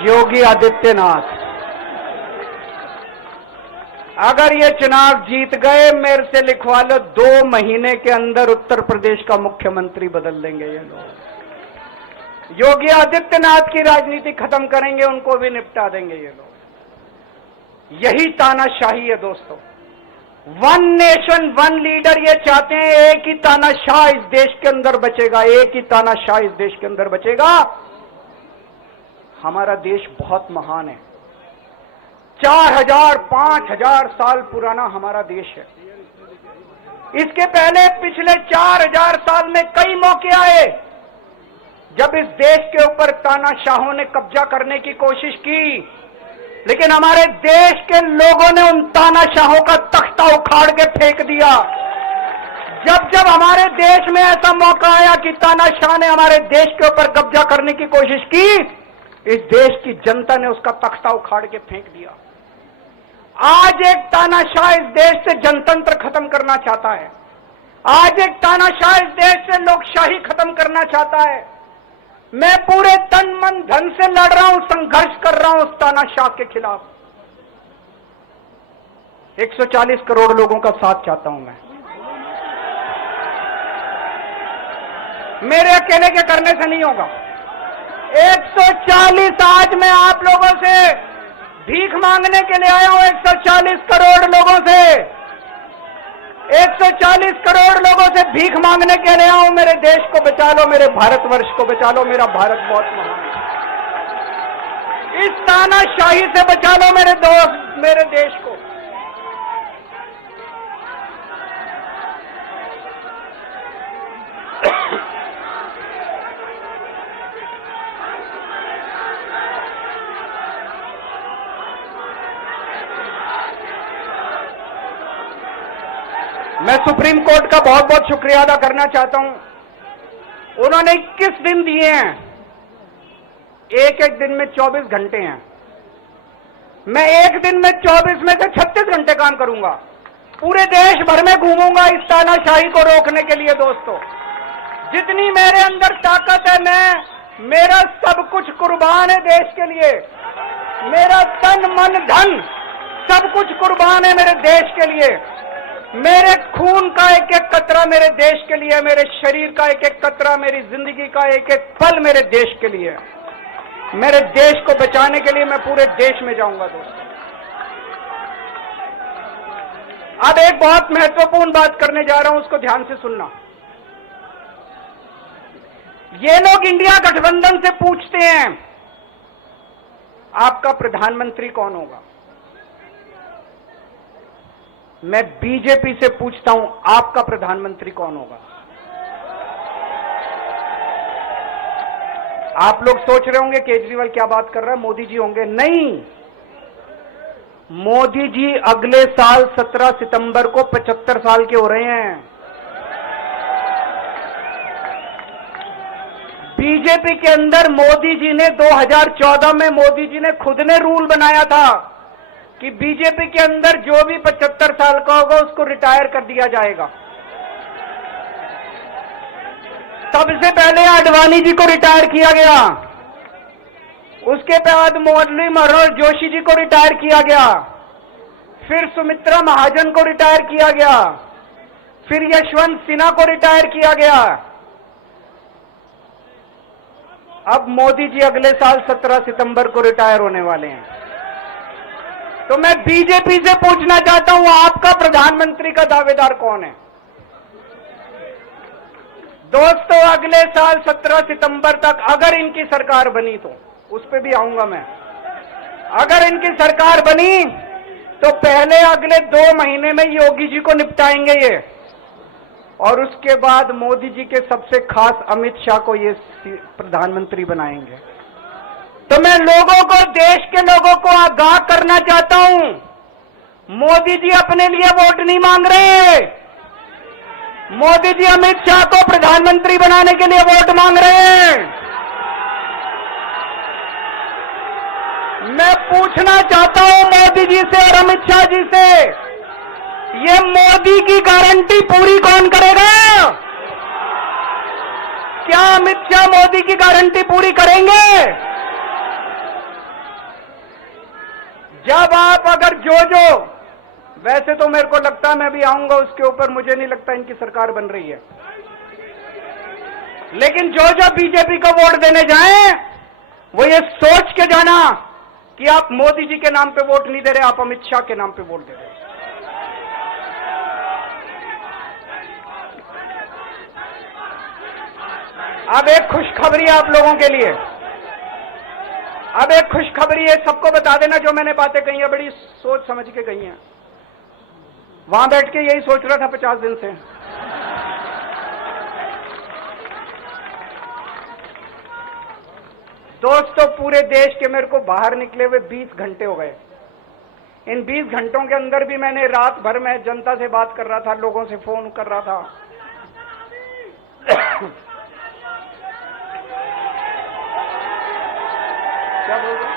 योगी आदित्यनाथ, अगर ये चुनाव जीत गए, मेरे से लिखवा लो, 2 महीने के अंदर उत्तर प्रदेश का मुख्यमंत्री बदल देंगे ये लोग। योगी आदित्यनाथ की राजनीति खत्म करेंगे, उनको भी निपटा देंगे ये लोग। यही तानाशाही है दोस्तों। 1 नेशन 1 लीडर ये चाहते हैं। एक ही तानाशाह इस देश के अंदर बचेगा, एक ही तानाशाह इस देश के अंदर बचेगा। हमारा देश बहुत महान है। 4000 5000 साल पुराना हमारा देश है। इसके पहले पिछले 4000 साल में कई मौके आए जब इस देश के ऊपर तानाशाहों ने कब्जा करने की कोशिश की, लेकिन हमारे देश के लोगों ने उन तानाशाहों का तख्ता उखाड़ के फेंक दिया। जब जब हमारे देश में ऐसा मौका आया कि तानाशाह ने हमारे देश के ऊपर कब्जा करने की कोशिश की, इस देश की जनता ने उसका तख्ता उखाड़ के फेंक दिया। आज एक तानाशाह इस देश से जनतंत्र खत्म करना चाहता है। आज एक तानाशाह इस देश से लोकशाही खत्म करना चाहता है। मैं पूरे तन मन धन से लड़ रहा हूं, संघर्ष कर रहा हूं उस तानाशाह के खिलाफ। 140 करोड़ लोगों का साथ चाहता हूं मैं। मेरे अकेले के करने से नहीं होगा। 140 आज मैं आप लोगों से भीख मांगने के लिए आया हूं। 140 करोड़ लोगों से, 140 करोड़ लोगों से भीख मांगने के लिए आया हूं। मेरे देश को बचा लो, मेरे भारतवर्ष को बचा लो। मेरा भारत बहुत महान है। इस तानाशाही से बचा लो मेरे दोस्त, मेरे देश को। मैं सुप्रीम कोर्ट का बहुत बहुत शुक्रिया अदा करना चाहता हूं। उन्होंने 21 दिन दिए हैं, एक एक दिन में 24 घंटे हैं। मैं एक दिन में 24 में से 36 घंटे काम करूंगा। पूरे देश भर में घूमूंगा इस तानाशाही को रोकने के लिए। दोस्तों, जितनी मेरे अंदर ताकत है, मेरा सब कुछ कुर्बान है देश के लिए। मेरा तन मन धन सब कुछ कुर्बान है मेरे देश के लिए। मेरे खून का एक एक कतरा मेरे देश के लिए, मेरे शरीर का एक एक कतरा, मेरी जिंदगी का एक एक पल मेरे देश के लिए। मेरे देश को बचाने के लिए मैं पूरे देश में जाऊंगा दोस्तों। अब एक बहुत महत्वपूर्ण बात करने जा रहा हूं, उसको ध्यान से सुनना। ये लोग इंडिया गठबंधन से पूछते हैं आपका प्रधानमंत्री कौन होगा। मैं बीजेपी से पूछता हूं आपका प्रधानमंत्री कौन होगा। आप लोग सोच रहे होंगे केजरीवाल क्या बात कर रहा है, मोदी जी होंगे। नहीं, मोदी जी अगले साल 17 सितंबर को 75 साल के हो रहे हैं। बीजेपी के अंदर मोदी जी ने 2014 में मोदी जी ने खुद ने रूल बनाया था कि बीजेपी के अंदर जो भी 75 साल का होगा उसको रिटायर कर दिया जाएगा। सबसे पहले आडवाणी जी को रिटायर किया गया, उसके बाद मुरली मनोहर जोशी जी को रिटायर किया गया, फिर सुमित्रा महाजन को रिटायर किया गया, फिर यशवंत सिन्हा को रिटायर किया गया। अब मोदी जी अगले साल 17 सितंबर को रिटायर होने वाले हैं। तो मैं बीजेपी से पूछना चाहता हूं आपका प्रधानमंत्री का दावेदार कौन है। दोस्तों, अगले साल 17 सितंबर तक अगर इनकी सरकार बनी, तो उस पर भी आऊंगा मैं। अगर इनकी सरकार बनी तो पहले अगले 2 महीने में योगी जी को निपटाएंगे ये, और उसके बाद मोदी जी के सबसे खास अमित शाह को ये प्रधानमंत्री बनाएंगे। तो मैं लोगों को, देश के लोगों को आगाह करना चाहता हूं, मोदी जी अपने लिए वोट नहीं मांग रहे। मोदी जी अमित शाह को प्रधानमंत्री बनाने के लिए वोट मांग रहे हैं। मैं पूछना चाहता हूं मोदी जी से और अमित शाह जी से, ये मोदी की गारंटी पूरी कौन करेगा? क्या अमित शाह मोदी की गारंटी पूरी करेंगे? जब आप अगर जो वैसे तो मेरे को लगता है मैं भी आऊंगा उसके ऊपर, मुझे नहीं लगता इनकी सरकार बन रही है, लेकिन जो बीजेपी को वोट देने जाएं वो ये सोच के जाना कि आप मोदी जी के नाम पे वोट नहीं दे रहे, आप अमित शाह के नाम पे वोट दे रहे हैं। अब एक खुशखबरी आप लोगों के लिए, अब एक खुशखबरी है, सबको बता देना जो मैंने बातें कही है बड़ी सोच समझ के कही हैं। वहां बैठ के यही सोच रहा था 50 दिन से। दोस्तों, पूरे देश के मेरे को बाहर निकले हुए 20 घंटे हो गए। इन 20 घंटों के अंदर भी मैंने रात भर में जनता से बात कर रहा था, लोगों से फोन कर रहा था। क्या बोल रहे?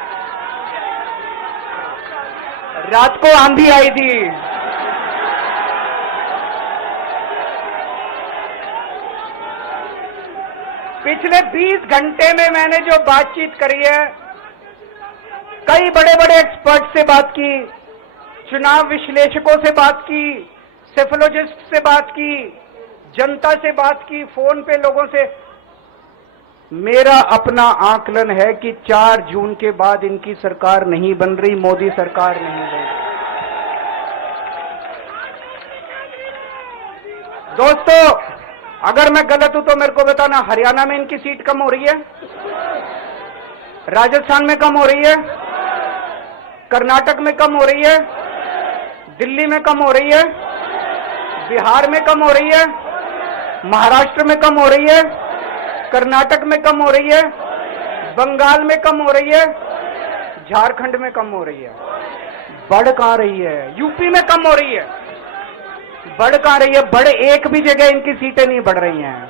रात को आंधी आई थी। पिछले 20 घंटे में मैंने जो बातचीत करी है, कई बड़े बड़े एक्सपर्ट से बात की, चुनाव विश्लेषकों से बात की, सेफोलॉजिस्ट से बात की, जनता से बात की, फोन पे लोगों से। मेरा अपना आकलन है कि 4 जून के बाद इनकी सरकार नहीं बन रही, मोदी सरकार नहीं बन रही। दोस्तों, अगर मैं गलत हूं तो मेरे को बताना। हरियाणा में इनकी सीट कम हो रही है, राजस्थान में कम हो रही है, कर्नाटक में कम हो रही है, दिल्ली में कम हो रही है, बिहार में कम हो रही है, महाराष्ट्र में कम हो रही है, कर्नाटक में कम हो रही है, बंगाल में कम हो रही है, झारखंड में कम हो रही है। बढ़ कहां रही है? यूपी में कम हो रही है, बढ़ कहां रही है? बढ़ एक भी जगह इनकी सीटें नहीं बढ़ रही हैं।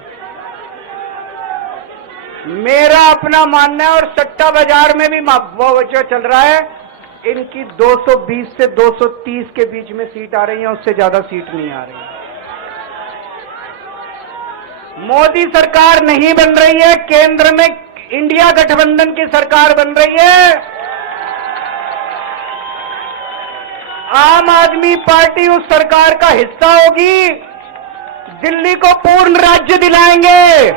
मेरा अपना मानना है, और सट्टा बाजार में भी वो जो चल रहा है, इनकी 220 से 230 के बीच में सीट आ रही है, उससे ज्यादा सीट नहीं आ रही है। मोदी सरकार नहीं बन रही है, केंद्र में इंडिया गठबंधन की सरकार बन रही है। आम आदमी पार्टी उस सरकार का हिस्सा होगी। दिल्ली को पूर्ण राज्य दिलाएंगे।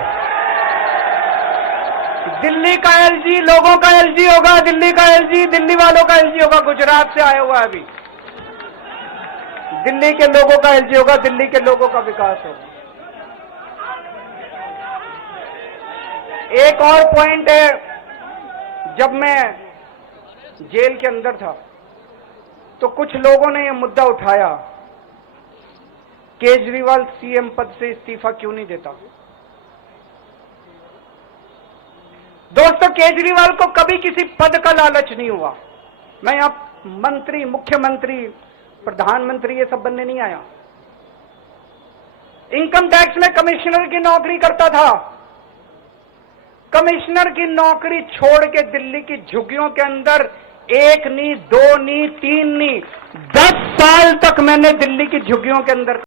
दिल्ली का एलजी लोगों का एलजी होगा, दिल्ली का एलजी दिल्ली वालों का एलजी होगा। गुजरात से आया हुआ है अभी, दिल्ली के लोगों का एलजी होगा, दिल्ली के लोगों का विकास होगा। एक और पॉइंट है, जब मैं जेल के अंदर था तो कुछ लोगों ने यह मुद्दा उठाया, केजरीवाल सीएम पद से इस्तीफा क्यों नहीं देता। दोस्तों, केजरीवाल को कभी किसी पद का लालच नहीं हुआ। मैं यहां मंत्री, मुख्यमंत्री, प्रधानमंत्री ये सब बनने नहीं आया। इनकम टैक्स में कमिश्नर की नौकरी करता था। कमिश्नर की नौकरी छोड़ के दिल्ली की झुग्गियों के अंदर 1 नहीं, 2 नहीं, 3 नहीं, 10 साल तक मैंने दिल्ली की झुग्गियों के अंदर